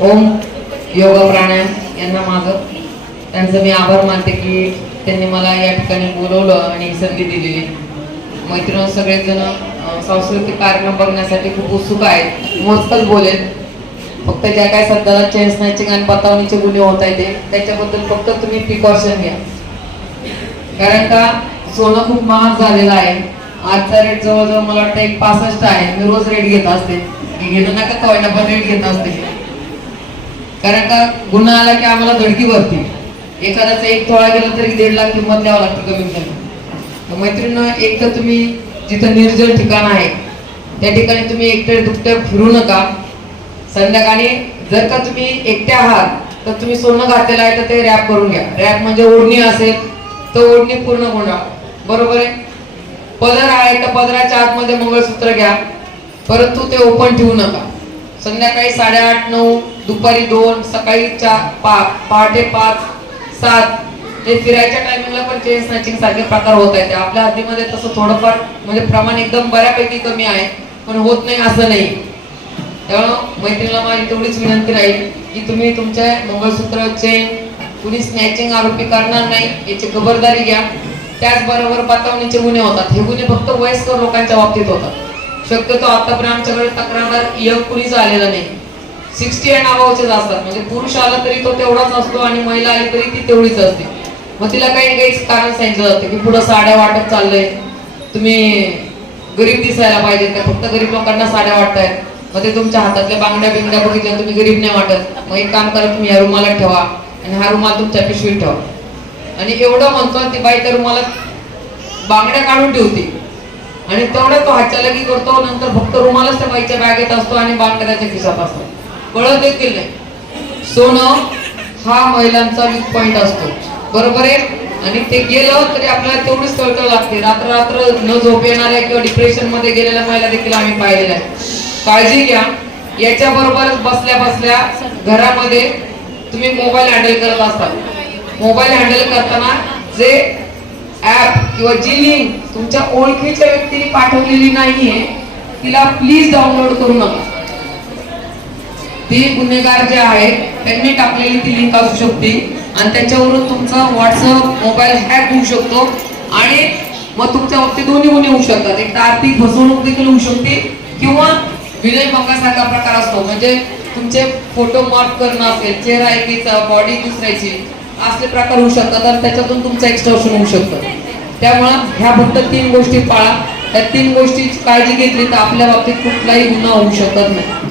ओम योगा प्राणायाम यांना माझं त्यांचं मी आभार मानते की त्यांनी मला या ठिकाणी बोलवलं आणि संधी दिलेली. मैत्रिणी सगळेजण सांस्कृतिक कार्यक्रम बघण्यासाठी खूप उत्सुक आहेत. मोजकच बोलेल, फक्त ज्या काय सध्याला चेन स्नॅचिंग आणि बतावणीचे गुन्हे होत आहेत त्याच्याबद्दल फक्त तुम्ही प्रिकॉशन घ्या. कारण का सोनं खूप महाग झालेलं आहे. आजचा रेट जवळजवळ मला वाटतं 1.65 आहे. मी रोज रेट घेत असते, घेणं नका कळना पण रेट घेत असते. कारण का गुन्हा आला की आम्हाला धडकी भरती. एखाद्याचा 1 तोळा गेला तरी 1.5 लाख किंमत द्यावं लागतं कमीत कमी. मैत्रिणी, एक तर तुम्ही जिथं निर्जल ठिकाण आहे त्या ठिकाणी तुम्ही एकटे दुकटे फिरू नका. संध्याकाळी जर का तुम्ही एकट्या आहात तर तुम्ही सोनं घातलेलं आहे तर ते रॅप करून घ्या. रॅप म्हणजे ओढणी असेल तर ओढणी पूर्ण गुंडाळा, बरोबर आहे. पदर आहे तर पदराच्या आतमध्ये मंगळसूत्र घ्या, परंतु ते ओपन ठेवू नका. संध्याकाळी 8:30, 9, दुपारी 2, सकाळी 4, पहाटे 5, 7 ते फिरायच्या टायमिंगला पण चेन स्नॅचिंग सारखे प्रकार होत आहेत. आपल्या हद्दीमध्ये तसं थोडंफार म्हणजे प्रमाण एकदम बऱ्यापैकी कमी आहे, पण होत नाही असं नाही. त्यामुळे मैत्रिणीला माझी तेवढीच विनंती राहील की तुम्ही तुमच्या मंगळसूत्र चेन कुणी स्नॅचिंग आरोपी करणार नाही याची खबरदारी घ्या. त्याचबरोबर बतावणीचे गुन्हे होतात. हे गुन्हे फक्त वयस्कर लोकांच्या बाबतीत होतात. शक्यतो आतापर्यंत आमच्याकडे तक्रारदार यंग कुणीच आलेला नाही. 60 अँड अबावचेच असतात. म्हणजे पुरुष आला तरी तो तेवढाच असतो आणि महिला आली तरी ती तेवढीच असते. मग तिला काही कारण सांगितलं जातं की पुढं साड्या वाटत चाललंय, तुम्ही गरीब दिसायला पाहिजे का, फक्त गरीब लोकांना साड्या वाटतायत. मग ते तुमच्या हातातल्या बांगड्या बिंगड्या बघितल्या तुम्ही गरीब नाही वाटत. मग एक काम करा, तुम्ही ह्या रुमाला ठेवा आणि हा रुमाल तुमच्या पिशवीत ठेवा. आणि एवढं म्हणतो ती बाई त्या रुमालात बांगड्या काढून ठेवते आणि तेवढा तो हातचालकी करतो. नंतर फक्त रुमालच त्या बाईच्या बॅगेत असतो आणि बांगड्या त्याच्या खिशात असतो. कळत देखील नाही. सोनं हा महिलांचा वीक पॉइंट असतो, बरोबर आहे. आणि ते गेलं तरी आपल्याला तेवढीच तळतळ लागते. रात्र रात्र न झोप येणाऱ्या किंवा डिप्रेशन मध्ये गेलेल्या महिला देखील आम्ही पाहिलेल्या आहेत. काळजी घ्या. याच्या बरोबरच बसल्या बसल्या घरामध्ये तुम्ही मोबाईल हँडल करत असता. मोबाईल हँडल करताना जे ऍप किंवा जी लिंक तुमच्या ओळखीच्या व्यक्तीने पाठवलेली नाहीये तिला प्लीज डाउनलोड करू नका. ती गुन्हेगार जे आहेत त्यांनी टाकलेली ती लिंक असू शकते आणि त्याच्यावरून तुमचा व्हॉट्सअप मोबाईल हॅक होऊ शकतो आणि मग तुमच्या बाबतीत दोन्ही गुन्हे होऊ शकतात. एक तर आर्थिक फसवणूक देखील होऊ शकते किंवा विनयभंगासारखा प्रकार असतो. म्हणजे तुमचे फोटो मॉर्फ करणं असेल, चेहरा एकीचा बॉडी दुसऱ्याची, असले प्रकार होऊ शकतात आणि त्याच्यातून तुमचं एक्स्टॉर्शन होऊ शकतं. त्यामुळं ह्या फक्त 3 गोष्टी पाळा. त्या 3 गोष्टीची काळजी घेतली तर आपल्या बाबतीत कुठलाही गुन्हा होऊ शकत नाही.